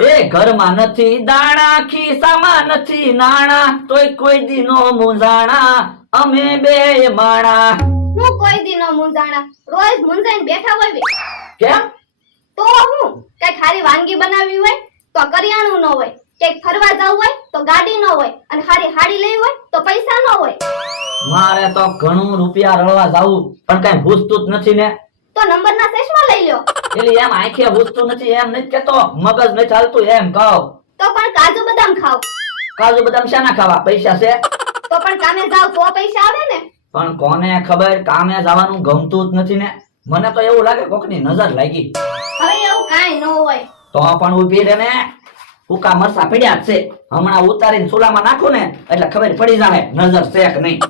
એ ઘરમાં નથી દાણા ખિસ્સામાં નથી નાણા તોય કોઈ દી નો મૂંઝાણા અમે બે માણા. હું કોઈ દી નો મૂંઝાણા રોજ મૂંઝાઈને બેઠા હોય. કેમ? તો હું કઈ ખારી વાનગી બનાવી હોય તો કરિયાણું ન હોય, કઈક ફરવા જવું હોય તો ગાડી ન હોય, અને ખારી હાડી લેવી હોય તો પૈસા ન હોય. મારે તો ઘણું રૂપિયા રળવા જાવું પણ કઈ ભૂસતું જ નથી ને. તો નંબરના ચશ્મા લઈ લ્યો. એટલે એમ આંખે ભૂસતું નથી એમ નથી કેતો, મગજ નથી ચાલતું એમ કહો. તો પણ કાજુ બદામ ખાવ. કાજુ બદામ શાના ખાવા? પૈસા છે તો પણ કામે જાવ તો પૈસા આવે ને. પણ કોને ખબર, કામે જવાનું ગમતું જ નથી ને. મને તો એવું લાગે કોકની નજર લાગી. હવે એવું કાઈ ન હોય. તો પણ ઊભી રહે ને, ફૂકા મરસા પડ્યા જ છે. હમણાં ઉતારીને ચૂલામાં નાખું ને એટલે ખબર પડી જાય નજર છે કે નહીં.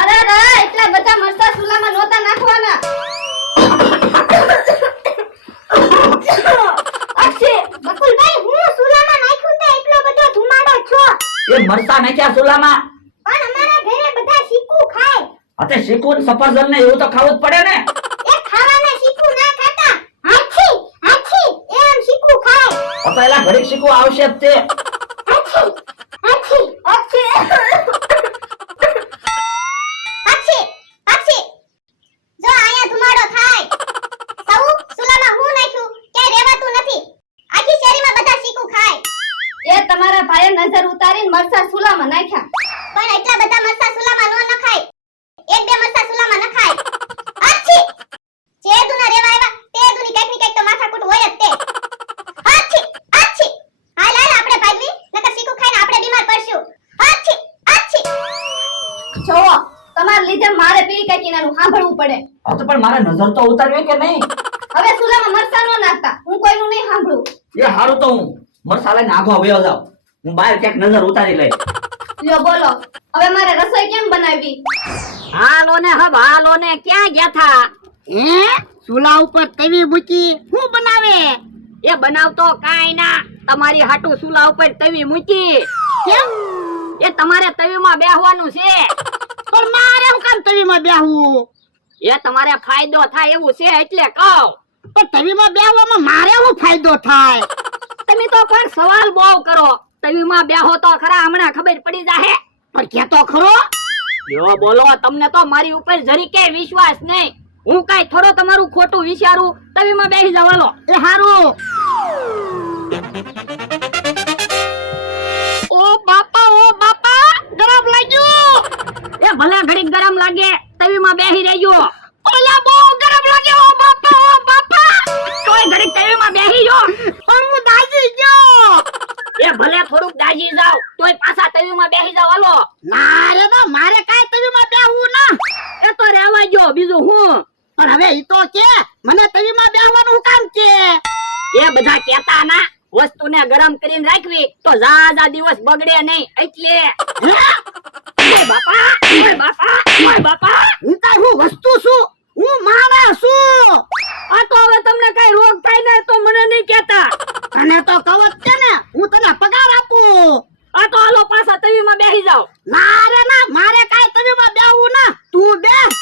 અરે રે, એટલા બધા મરચા ચૂલામાં નહોતા નાખવાના. અક્ષય, બકુલભાઈ, હું ચૂલામાં નાખ્યું તે એટલો બધો ધુમાડો છો. એ મરસા નાખ્યા ચૂલામાં? પણ અમારા ઘરે બધા શીકુ ખાય. અતે શીકું ને સફરજન ને એવું તો ખાવું જ પડે ને. એ ખાવાના શીકુ ના ખાતા. હાછી હાછી એમ શીકુ ખાય. તો એલા ઘડીક શીકું આવશે જ તે. હાછી હાછી અક્ષય. અક્ષય અક્ષય, જો આયા ધુમાડો થાય. સૌ ચૂલામાં હું નાખ્યું કે રેવાતું નથી. આખી શેરીમાં બધા શીકુ ખાય. એ તમારા ભાઈએ નજર ઉતારીને મરચા ચૂલામાં નાખ્યા. પણ એટલા બધા મરચા ચૂલામાં ન નખાય. એક બે મરચા ચૂલામાં નખાય. આછી જે દુના રેવા આવ્યા તે દુની કઈક ની કઈક તો માથાકૂટ હોય જ તે. આછી આછી, હાલ હાલ આપણે ભાગવી, નકર શીકુ ખાઈને આપણે બીમાર પડશું. આછી આછી. જોવો, તમારા લીધે મારે પીળી કાકીનાનું સાંભળવું પડે. આ તો પણ મારે નજર તો ઉતારવી કે નહીં. હવે ચૂલામાં મરચા ન નાખતા, હું કોઈનું નહીં સાંભળું. એ હારું તો હું મરસા લઈને આગો વયો જાવ. હું બહાર ક્યાંક નજર ઉતારી લઈ. લ્યો બોલો, હવે મારે રસોઈ કેમ બનાવવી? હાલો ને હબ, હાલો ને ક્યાં ગયા થા? ચૂલા ઉપર તવી મૂકી હું બનાવે? એ બનાવતો કાઈ ના, તમારી હાટુ ચૂલા ઉપર તવી મૂકી. કેમ? એ તમારે તવીમાં બેહવાનું છે. પણ મારે હું કામ તવીમાં બેહવું? એ તમારે ફાયદો થાય એવું છે એટલે કહું. પણ તવીમાં બેહવામાં મારે શું ફાયદો થાય? તમે તો પણ સવાલ બહુ કરો. તવીમાં બેહો તો ખરા, હમણાં ખબર પડી જાહે. પણ કેતો ખરો? જો બોલો, તમને તો મારી ઉપર જરીકે વિશ્વાસ નહીં. હું કાઈ થોડો તમારું ખોટું વિચારું. તવીમાં બેહી જાવ હાલો. એ હારું. ઓ બાપા ગરમ લાગ્યું. એ ભલે ઘડીક ગરમ લાગે, તવીમાં બેહી રહેજો. ઓલા બહુ ગરમ લાગે. ઓ બાપા તોય ઘડીક તવીમાં બેહી જો. પણ હું દાજી ગયો. એ ભલે થોડુંક દાજી જાવ તોય પાછા તવીમાં બેહી જાવ હાલો. ના રે ના, મારે કાઈ તવીમાં બેહવું ના. એ તો રહેવા જો, બીજું હું. પણ હવે ઈ તો કે મને તવીમાં બેહવાનું હું કામ કે? એ બધા કેતા ના, વસ્તુને ગરમ કરીને રાખવી તો જા દિવસ બગડે નહીં એટલે. ઓય બાપા, ઓય બાપા, ઓય બાપા. હું કાઈ હું વસ્તુ છું? હું માણસ છું. આ તો હવે તમને કઈ રોગ થાય ને તો મને નહીં કેતા. તને તો કહું જ છે ને, હું તને પગાર આપું. આ તો હાલો પાછા તવીમાં બેહી જાવ. ના રે ના, મારે કાઈ તવીમાં બેહવું ના. તું બેસ.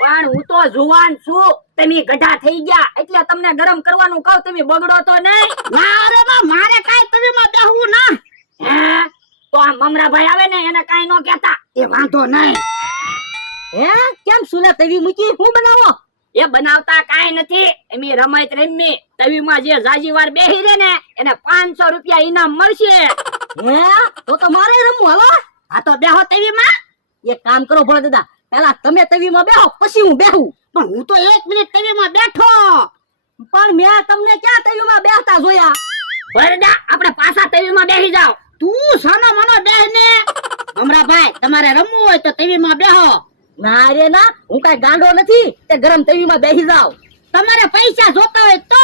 પણ હું તો જુવાન છું, તમે ગઢા થઈ ગયા એટલે તમને ગરમ કરવાનું કહું, તમે બગડો તો નહીં. ના રે ના, મારે કાઈ તવીમાં બેહવું ના. હે તો આ મમરાભાઈ આવે ને એને કાઈ નો કહેતા. એ વાંધો નહીં. હે કેમ સુને તવી મૂકી? હું બનાવો? એ બનાવતા કાઈ નથી, એમી રમત રમી. તવીમાં જે જાજી વાર બેહી રહે ને એને 500 રૂપિયા ઇનામ મળશે. હે તો મારે રમવું. હાલો આ તો બેહો તવીમાં. એક કામ કરો ભોળા દાદા, પહેલા તમે તવીમાં બેહો પછી હું બેહું. પણ હું તો 1 મિનિટ તવીમાં બેઠો. પણ મેં તમને ક્યાં તવીમાં બેહતા જોયા? ભરડા, આપણે પાછા તવીમાં બેહી જાવ. તું સાનો મનો બેહ ને. અમરાભાઈ, તમારે રમવું હોય તો તવીમાં બેહો. ના રે ના, હું કઈ ગાંડો નથી તે ગરમ તવીમાં બેહી જાવ. તમારે પૈસા જોતા હોય તો.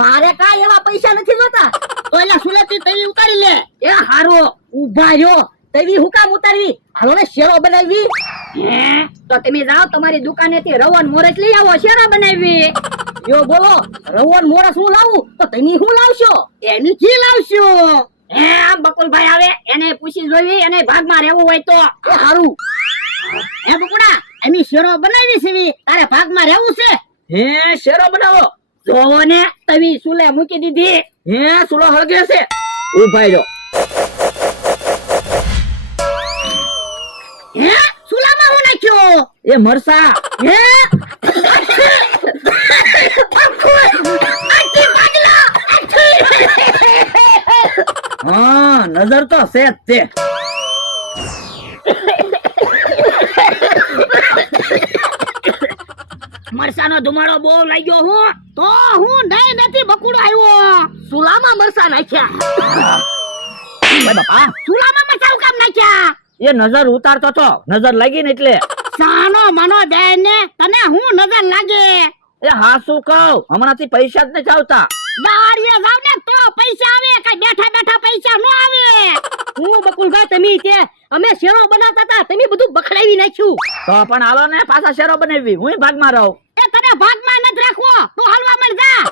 મારે કાઈ એવા પૈસા નથી જોતા. તો એલા સુલેથી તવી ઉતારી લે. એ હારો ઉભા રહ્યો, તવી હું કામ ઉતારવી? હાલો ને શેરો બનાવી. હે તો તમે જાઓ તમારી દુકાનેથી રવન મોરસ લઈ આવો, શેરો બનાવી. જો બોલો, રવન મોરસ હું લાવું તો તમે હું લાવશો? એની કી લાવશો? હે આમ બકુલભાઈ આવે એને પૂછી જોવી, એને ભાગમાં રહેવું હોય તો. એ હારું. હે બકુડા, એની શેરો બનાવી છે, તારે ભાગમાં રહેવું છે? હે શેરો બનાવો જોવો ને તવી સુલે મૂકી દીધી. હે સુલો હળગે છે ઉભાઈ જો હે સુલામાં હું નાખ્યો? એ મરસા હે હા નજર તો છે જ તે મરસાનો ધુમાડો બહુ લાગ્યો હું તો હું નહીં નથી બકુડો આવ્યો. સુલામાં મરસા નાખ્યા. ઓય બાપા ચૂલામાં મસાલો કામ નાખ્યા. એ નજર ઉતારતો તો નજર લાગી ને એટલે સાનો મનો બેને તને હું નજર લાગે. એ હા શું કહું હમણાંથી પૈસા જ નથી આવતા દાડીએ જાવ ને તો પૈસા આવે કઈ બેઠા બેઠા પૈસા નો આવે. હું બકુલભાઈ તમે તે અમે શેરો બનાવતા હતા તમે બધું બખડાવી નાખ્યું. તો પણ હાલો ને પાછા શેરો બનાવી હું ભાગમાં રહું એ તને ભાગમાં નથી રાખવો તું હાલવા મળ જા.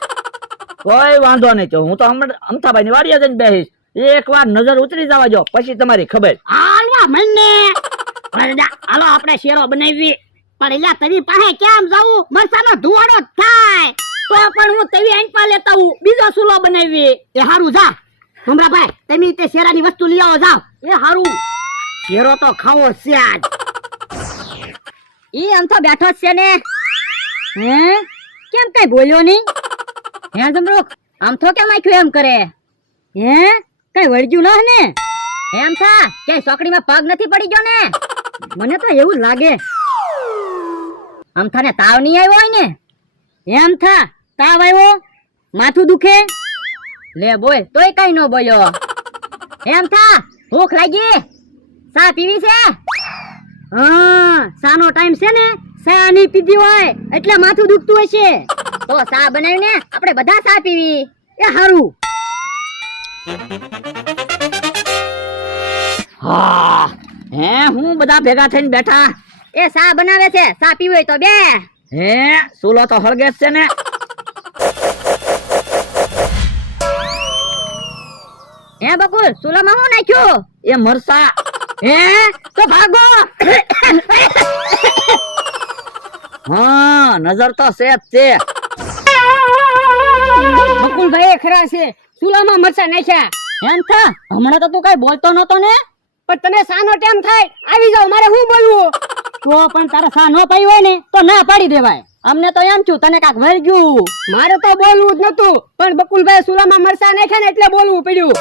કોઈ વાંધો નહીં તો હું તો અમથાભાઈ ની વાડીએ જઈને બેહીશ એક વાર નજર ઉતરી જવા જો પછી તમારી ખબર હાલવા મળ ને. હાલો આપણે શેરો બનાવી પણ એલા તરી પાસે કેમ જાવું મરસાનો ધુવાડો થાય. તો પણ હું તવી આંપા લેતા હું બીજો સુલો બનાવી. એ હારું જા ભમરાભાઈ તમે તે શેરાની વસ્તુ લઈ આવો જાવ. એ હારું શેરો તો ખાવો છે આજ. ઈ આમ તો બેઠો જ છે ને. હે કેમ કઈ બોલ્યો નહીં? હે જમરૂખ આમ તો કેમ આખ્યું એમ કરે? હે કઈ વળગ્યું ન ને? એમ થા કે સોકડીમાં પગ નથી પડી ગયો ને? મને તો એવું જ લાગે. આમ થાને તાવ નહીં આવ્યો હોય ને? એમ થા તાવ આવ્યો માથું દુખે લે બોલ તોય કઈ ન બોલ્યો. એમ થા ભૂખ લાગી ચા પીવી છે? હા સાનો ટાઈમ છે ને ચા નહીં પીધી હોય એટલે માથું દુખતું હશે. તો ચા બનાવીને આપણે બધા ચા પીવી. એ હારું. હા હે હું બધા ભેગા થઈને બેઠા એ ચા બનાવે છે ચા પીવી હોય તો બે. હે સુલો તો હળગે જ છે ને હે બકુલ સુલામાં હું નાખ્યું? એ મરસા હે તો ભાગો. હા નજર તો છે જ તે બકુલભાઈ ખરા છે સુલામાં મરચા નાખ્યા. એમ થા હમણાં તો તું કઈ બોલતો નતો ને પણ તને સાનો ટાઈમ થાય આવી જાવ મારે શું બોલવું? તો પણ તારે સા ન પાઈ હોય ને તો ના પાડી દેવાય. અમને તો એમ છું તને કાક વળ ગયું. મારે તો બોલવું જ નતું પણ બકુલભાઈ સુલામાં મરચા નાખ્યા ને એટલે બોલવું પડ્યું.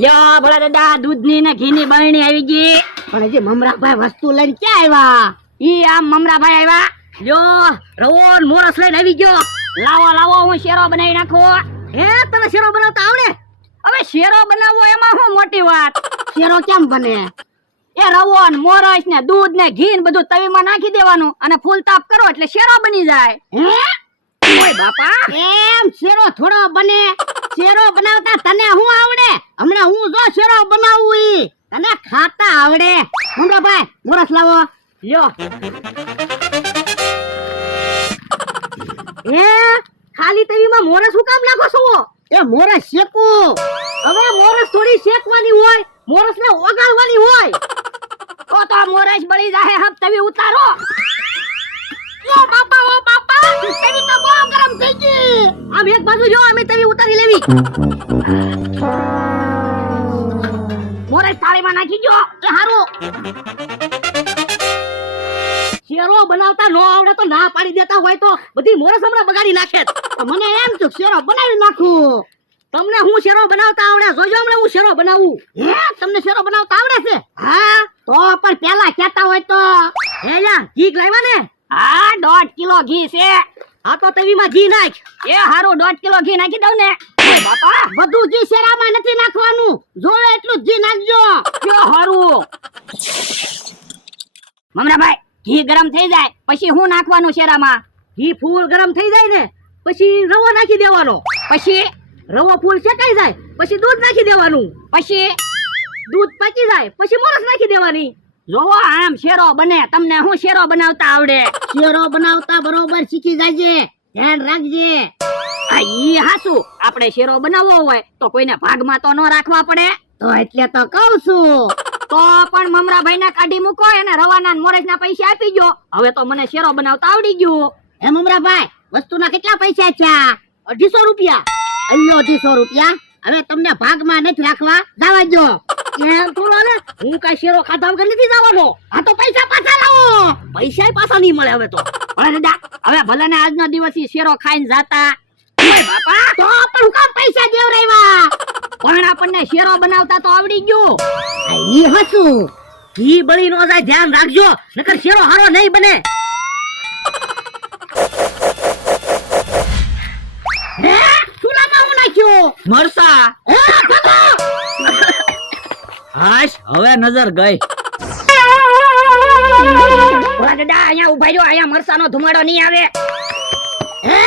લ્યો ભલા દાદા દૂધની ને ઘીની બરણી આવી ગઈ. પણ હજી મમરાભાઈ વસ્તુ લઈને ક્યાં આવ્યા? ઈ આમ મમરાભાઈ આવ્યા. લ્યો રવો ને મોરસ લઈને આવી ગયો. લાવો લાવો હું શેરો બનાવી નાખું. હે તને શેરો બનાવતા આવડે? હવે શેરો બનાવવો એમાં શું મોટી વાત? શેરો કેમ બને? એ રવો ને મોરસ ને દૂધ ને ઘી ને બધું તવીમાં નાખી દેવાનું અને ફૂલ તાપ કરો એટલે શેરો બની જાય. હે ઓય બાપા એમ શેરો થોડો બને? શેરો બનાવતા તને શું આવડે? હમણાં હું જો શેરો બનાવું ઈ તને ખાતા આવડે. મમરાભાઈ મોરસ લાવો. લ્યો એ ખાલી તવીમાં મોરસ શું કામ નાખો છો? એ મોરસ શેકું. હવે મોરસ થોડી શેકવાની હોય મોરસ ને ઓગાળવાની હોય. તો મોરસ બળી જાય હમ તવી ઉતારો. ઓ બાપા તવી તો બહુ ગરમ થઈ ગઈ. આમ એક બાજુ જો અમે તવી ઉતારી લેવી. મોરસ થાળીમાં નાખી દો. એ હારું. શેરો બનાવતા નો આવડે તો ના પાડી દેતા હોય તો બધી મોરસ હમણાં બગાડી નાખે. તો મને એમ છું શેરો બનાવી નાખું. તમને હું શેરો બનાવતા આવડે જોજો હમણાં હું શેરો બનાવું. હે તમને શેરો બનાવતા આવડે છે? હા તો પણ પેલા કહેતા હોય તો. હે યા ઘી લાવ્યા ને? હા 1.5 કિલો ઘી છે. હા તો તવીમાં ઘી નાખ. એ હારું 1.5 કિલો ઘી નાખી દઉં ને. ઓય બાપા બધું ઘી શેરામાં નથી નાખવાનું. જોવે એટલું જ ઘી નાખજો. કે હારું. મમરાભાઈ ઘી ગરમ થઈ જાય પછી હું નાખવાનું શેરામાં? ઘી ફૂલ ગરમ થઈ જાય ને પછી રવો નાખી દેવાનો. પછી રવો ફૂલ શેકાઈ જાય પછી દૂધ નાખી દેવાનું. પછી દૂધ પાકી જાય પછી મોરસ નાખી દેવાની. જોવો આમ શેરો બને. તમને હું શેરો બનાવતા આવડે? શેરો બનાવતા બરોબર શીખી જાજે. ધ્યાન રાખજે. આ ઈ હાસુ આપણે શેરો બનાવવો હોય તો કોઈને ભાગમાં તો ન રાખવા પડે. તો એટલે તો કહું છું. તો પણ મમરાભાઈ ને કાઢી મૂકો અને રવાના મોરસ ના પૈસા આપી ગયો. હવે તો મને શેરો બનાવતા આવડી ગયું. હે મમરાભાઈ વસ્તુના કેટલા પૈસા થયા? 250 રૂપિયા. અલ્યો 250 રૂપિયા. હવે તમને ભાગમાં નથી રાખવા, જવા દો. એમ થોડું હાલે, હું કાંઈ શેરો ખાધા વગર નથી જવાનો. આ તો પૈસા પાછા લાવો. પૈસા પાછા નહીં મળે હવે તો. અરે દાદા હવે ભલે ને આજનો દિવસ ઈ શેરો ખાઈને જાતા. ઓય બાપા તો પણ હું કામ પૈસા દેવરાવ્યા? પણ આપણને શેરો બનાવતા તો આવડી ગયું. આ ઈ હસું ઘી બળી નો જાય, ધ્યાન રાખજો, નકર શેરો હારો નહીં બને. હે ચૂલામાં હું નાખ્યું? મરસા. હે ભાગો. હાશ, હવે નજર ગઈ. ઓલા દાદા અહીંયા ઉભા રહ્યો, અહીંયા મરસાનો ધુમાડો નહીં આવે. હે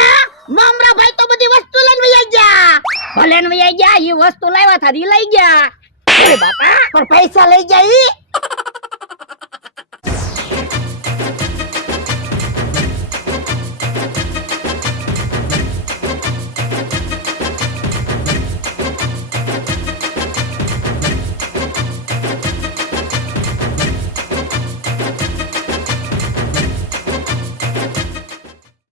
મમરાભાઈ તો બધી વસ્તુ લઈને વયા ગયા. ભલે ને વયા ગયા, ઈ વસ્તુ લાવ્યા હતા ઈ લઈ ગયા. અરે બાપા પણ પૈસા લઈ ગયા ઈ?